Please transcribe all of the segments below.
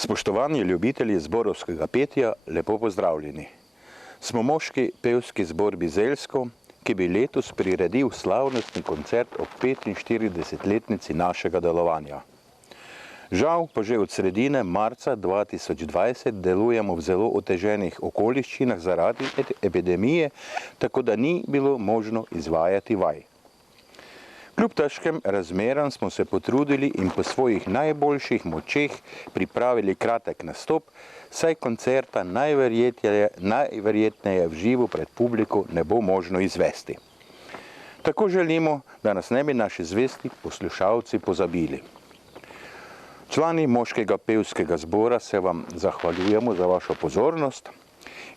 Spoštovani ljubitelji zborovskega petja, lepo pozdravljeni. Smo moški pevski zbor Bizeljsko, ki bi letos priredil slavnostni koncert ob 45-letnici našega delovanja. Žal pa že od sredine marca 2020 delujemo v zelo oteženih okoliščinah zaradi epidemije, tako da ni bilo možno izvajati vaj. Kljub težkim razmeram smo se potrudili in po svojih najboljših močeh pripravili kratek nastop, saj koncerta najverjetneje v živo pred publiko ne bo možno izvesti. Tako želimo, da nas ne bi naši zvesti poslušalci pozabili. Člani moškega pevskega zbora se vam zahvaljujemo za vašo pozornost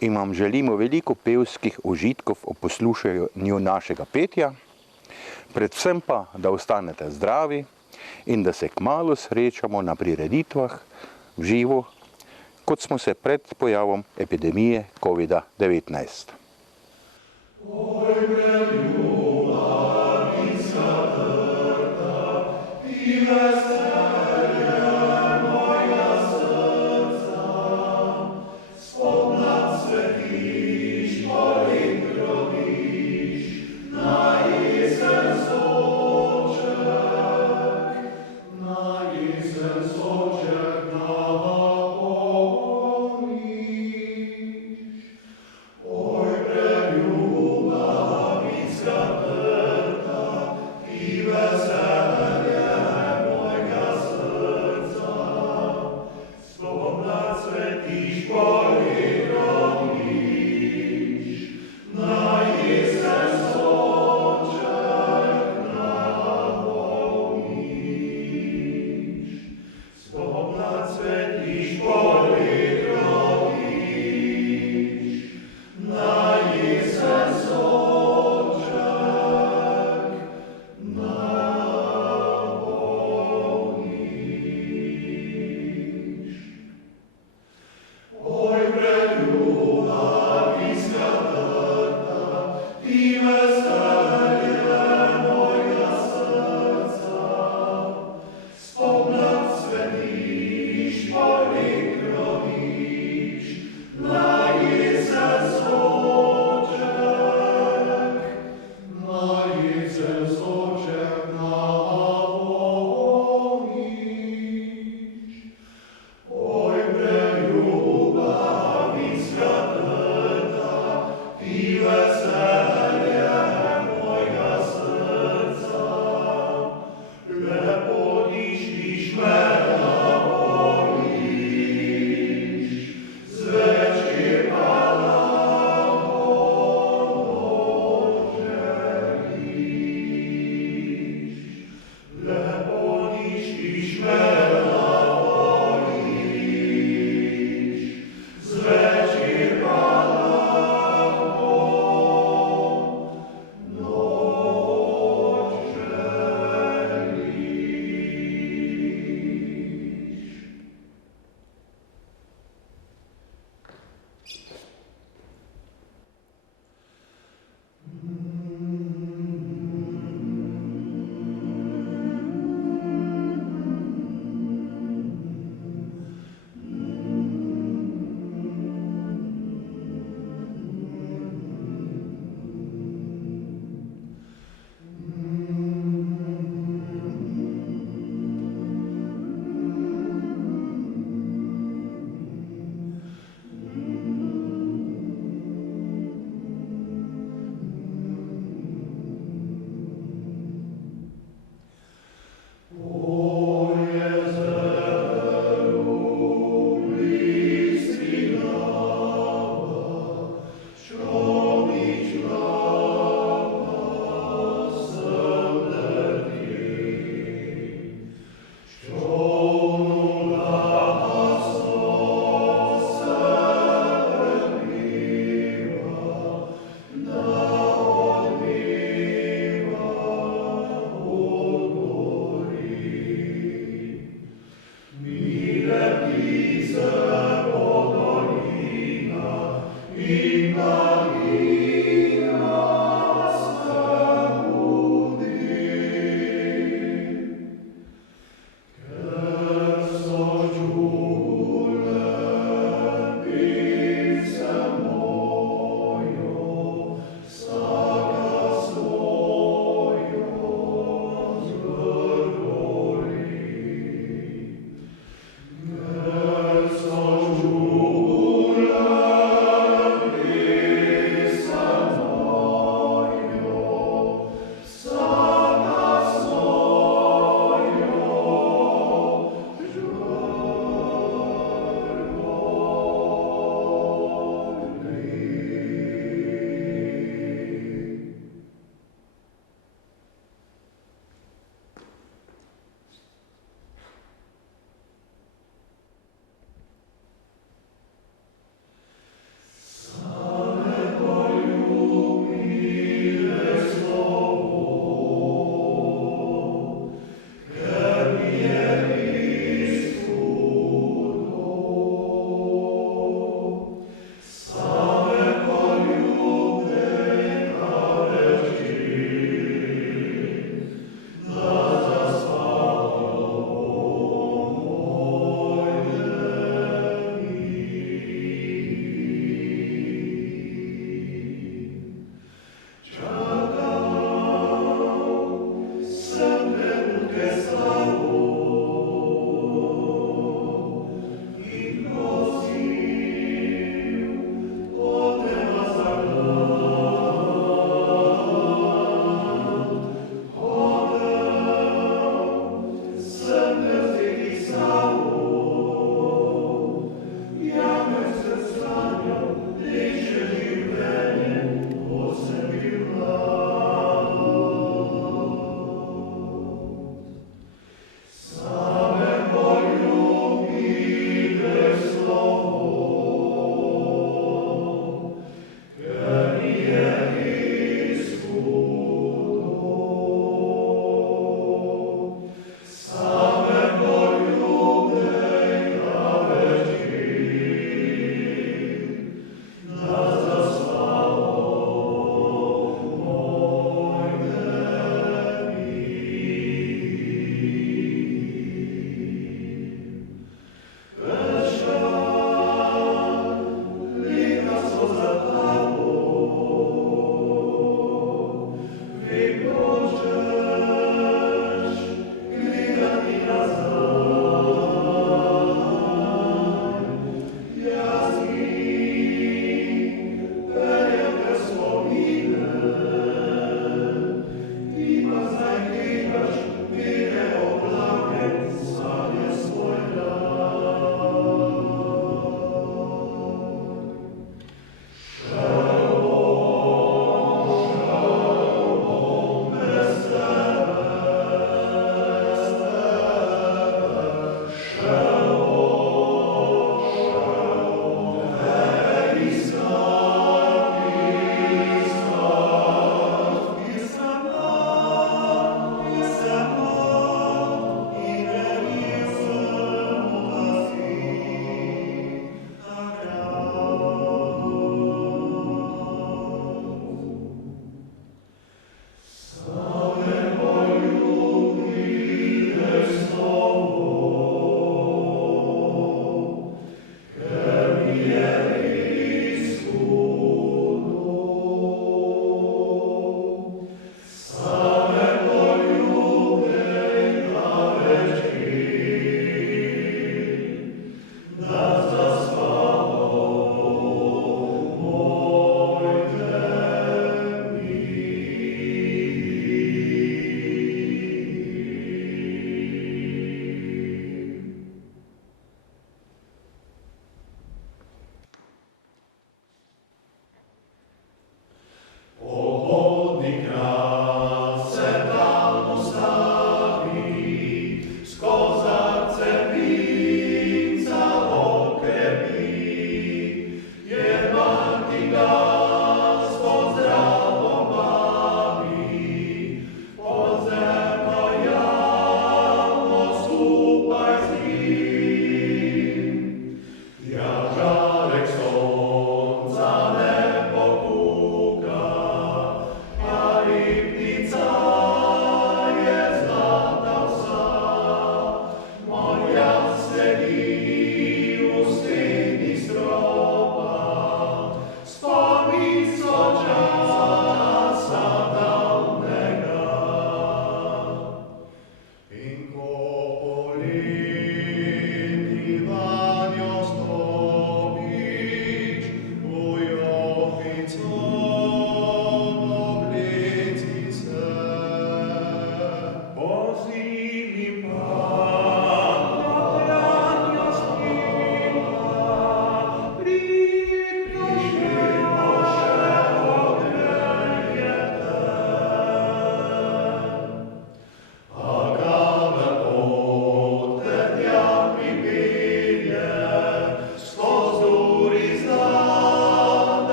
in vam želimo veliko pevskih užitkov ob poslušanju našega petja, predvsem pa, da ostanete zdravi in da se kmalu srečamo na prireditvah v živo, kot smo se pred pojavom epidemije COVID-19.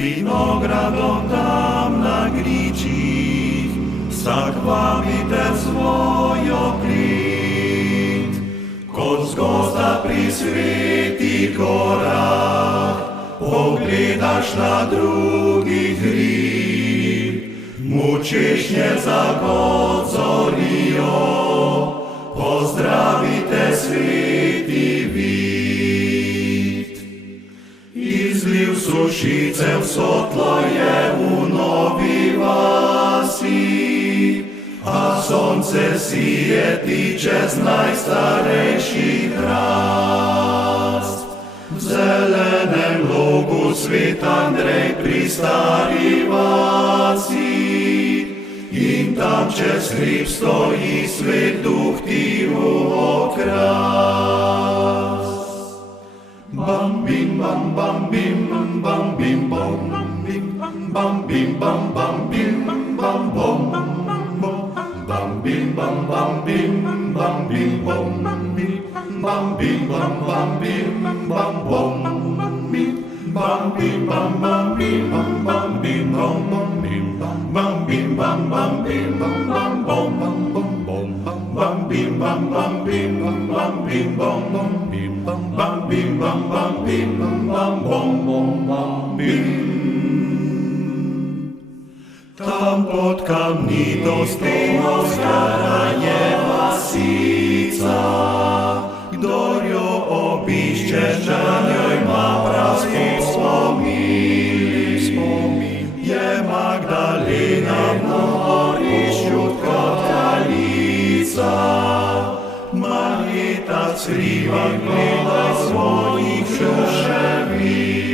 Vinogradom tam na gričích, vsak vabite svojo klid. Kot z gozda pri svetih gorah, pogledaš na drugi hrib, mu češnje zagozorijo, pozdravite sveti vid. Izliv sušice v sotlo je v novi vasi, a sonce sijeti čez najstarejših hrast. V zelenem logu svet Andrej pri stari vasi, in tam čez hrib stoji svet duh ti v okras. Bam bim bam bam bim bam bim bom bam bim bam bam bim bam bom bam bim bam bam bim bam bim bom bam bim bam bam bim bam bom bam bim bam bam bim bam bim bom bam bim bam bam bim bam bom bam bim bam bam bim bam bim bom bam bim bam bam bim bam bom bam bim. Tam pod kamnito steno stara je vasica, kdor jo obišče, na njoj ma prav spomin. Je Magdalena v norišču kot kraljica, Marjeta skriva gleda svojih ruševin.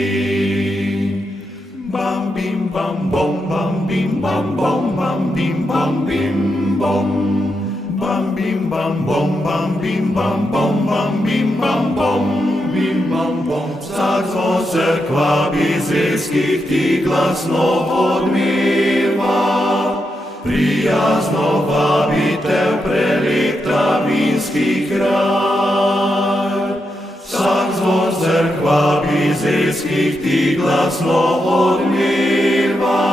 Bam bim bam bom bam bim bam bom bam bim bam bim bom bam bim bam bom bam bim bam bom bam bim bam bom bim bam bom. Vsak zvo cerkva bizeljskih ti glasno odmeva, prijazno vabite v preleta vinski kraj. Vsak zvon cerkva bizeljskih ti glasno odmeva,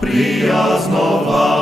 prijazno vabite